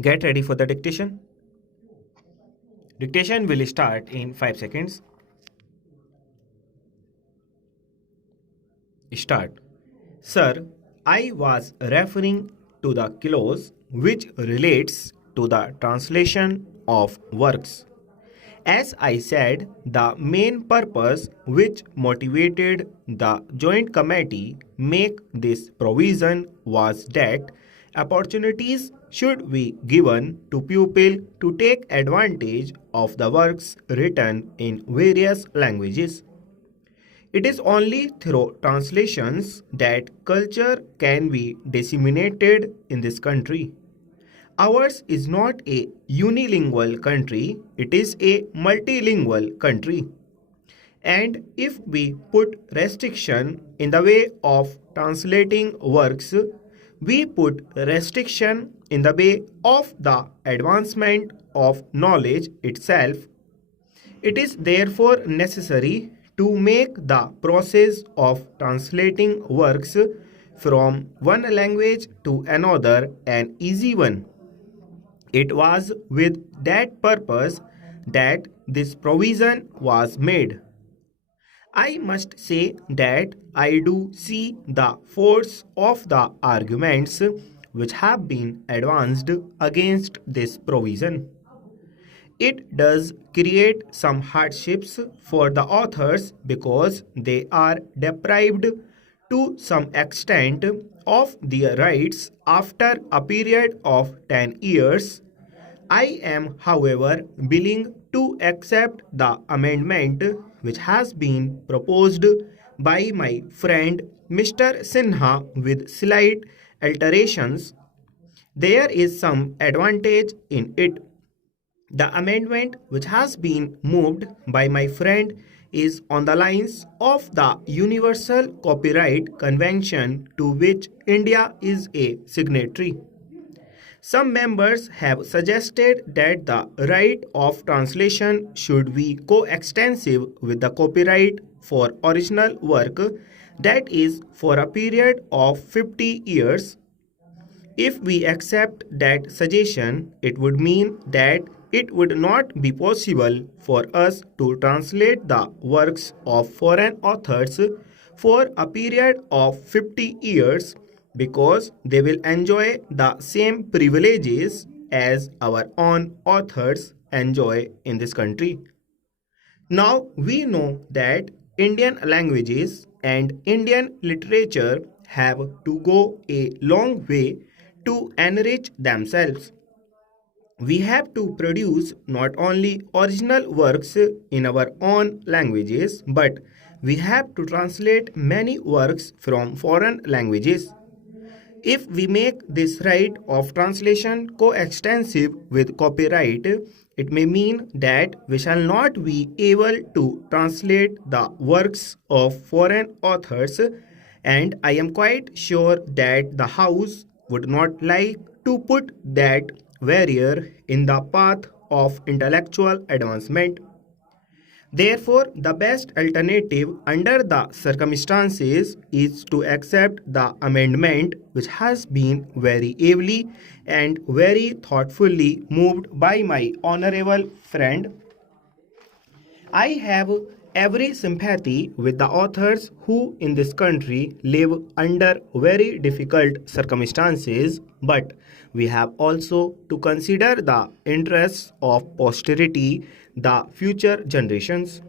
Get ready for the dictation. Dictation will start in 5 seconds. Start. Sir, I was referring to the clause which relates to the translation of works. As I said, the main purpose which motivated the Joint Committee make this provision was that opportunities should be given to pupils to take advantage of the works written in various languages. It is only through translations that culture can be disseminated in this country. Ours is not a unilingual country, it is a multilingual country. And if we put restriction in the way of translating works, we put restriction in the way of the advancement of knowledge itself. It is therefore necessary to make the process of translating works from one language to another an easy one. It was with that purpose that this provision was made. I must say that I do see the force of the arguments which have been advanced against this provision. It does create some hardships for the authors because they are deprived to some extent of their rights after a period of 10 years. I am, however, willing to accept the amendment which has been proposed by my friend Mr. Sinha with slight alterations. There is some advantage in it. The amendment which has been moved by my friend is on the lines of the Universal Copyright Convention to which India is a signatory. Some members have suggested that the right of translation should be coextensive with the copyright for original work, that is, for a period of 50 years. If we accept that suggestion, it would mean that it would not be possible for us to translate the works of foreign authors for a period of 50 years because they will enjoy the same privileges as our own authors enjoy in this country. Now we know that Indian languages and Indian literature have to go a long way to enrich themselves. We have to produce not only original works in our own languages, but we have to translate many works from foreign languages. If we make this right of translation coextensive with copyright, it may mean that we shall not be able to translate the works of foreign authors, and I am quite sure that the House would not like to put that barrier in the path of intellectual advancement. Therefore, the best alternative under the circumstances is to accept the amendment which has been very ably and very thoughtfully moved by my honorable friend. I have every sympathy with the authors who in this country live under very difficult circumstances, but we have also to consider the interests of posterity, the future generations.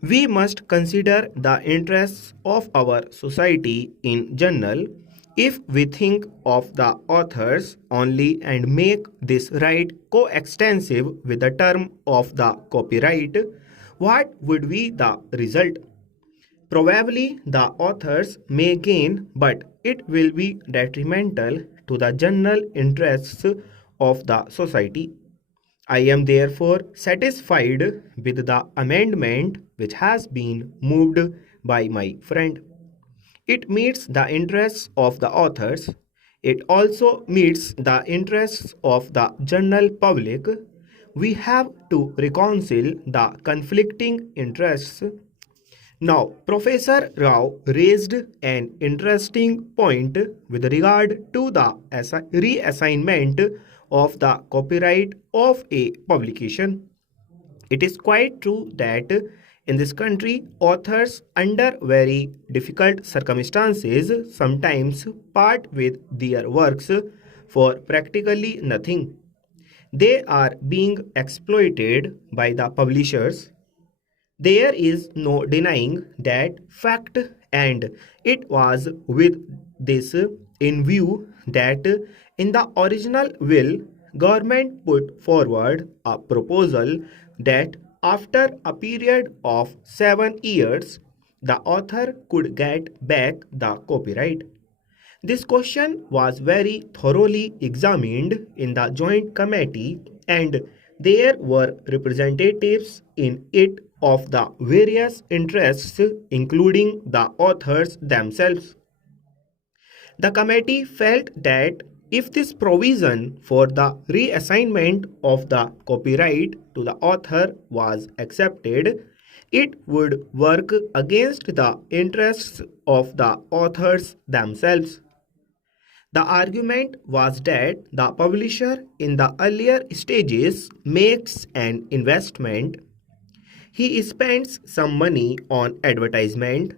We must consider the interests of our society in general. If we think of the authors only and make this right coextensive with the term of the copyright, what would be the result? Probably the authors may gain, but it will be detrimental to the general interests of the society. I am therefore satisfied with the amendment which has been moved by my friend. It meets the interests of the authors. It also meets the interests of the general public. We have to reconcile the conflicting interests. Now, Professor Rao raised an interesting point with regard to the reassignment of the copyright of a publication. It is quite true that in this country, authors, under very difficult circumstances, sometimes part with their works for practically nothing. They are being exploited by the publishers. There is no denying that fact, and it was with this in view that in the original will, government put forward a proposal that after a period of 7 years, the author could get back the copyright. This question was very thoroughly examined in the Joint Committee, and there were representatives in it of the various interests, including the authors themselves. The committee felt that if this provision for the reassignment of the copyright to the author was accepted, it would work against the interests of the authors themselves. The argument was that the publisher in the earlier stages makes an investment. He spends some money on advertisement.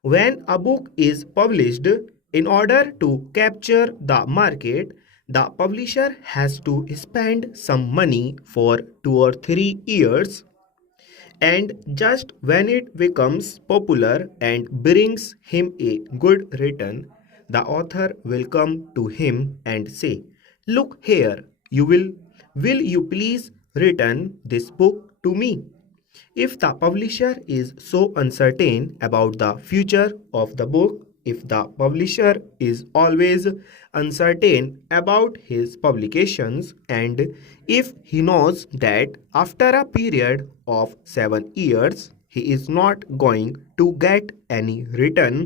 When a book is published, in order to capture the market, the publisher has to spend some money for 2 or 3 years, and just when it becomes popular and brings him a good return, the author will come to him and say, "Look here, will you please return this book to me?" If the publisher is so uncertain about the future of the book, if the publisher is always uncertain about his publications, and if he knows that after a period of 7 years he is not going to get any return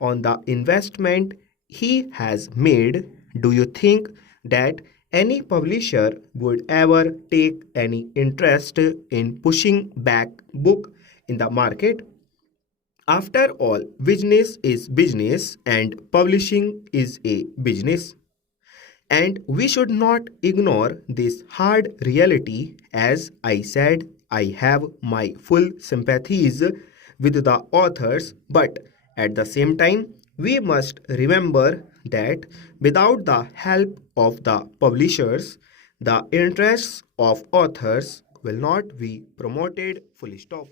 on the investment he has made, do you think that any publisher would ever take any interest in pushing back book in the market? After all, business is business and publishing is a business. And we should not ignore this hard reality. As I said, I have my full sympathies with the authors, but at the same time, we must remember that without the help of the publishers, the interests of authors will not be promoted. Full stop.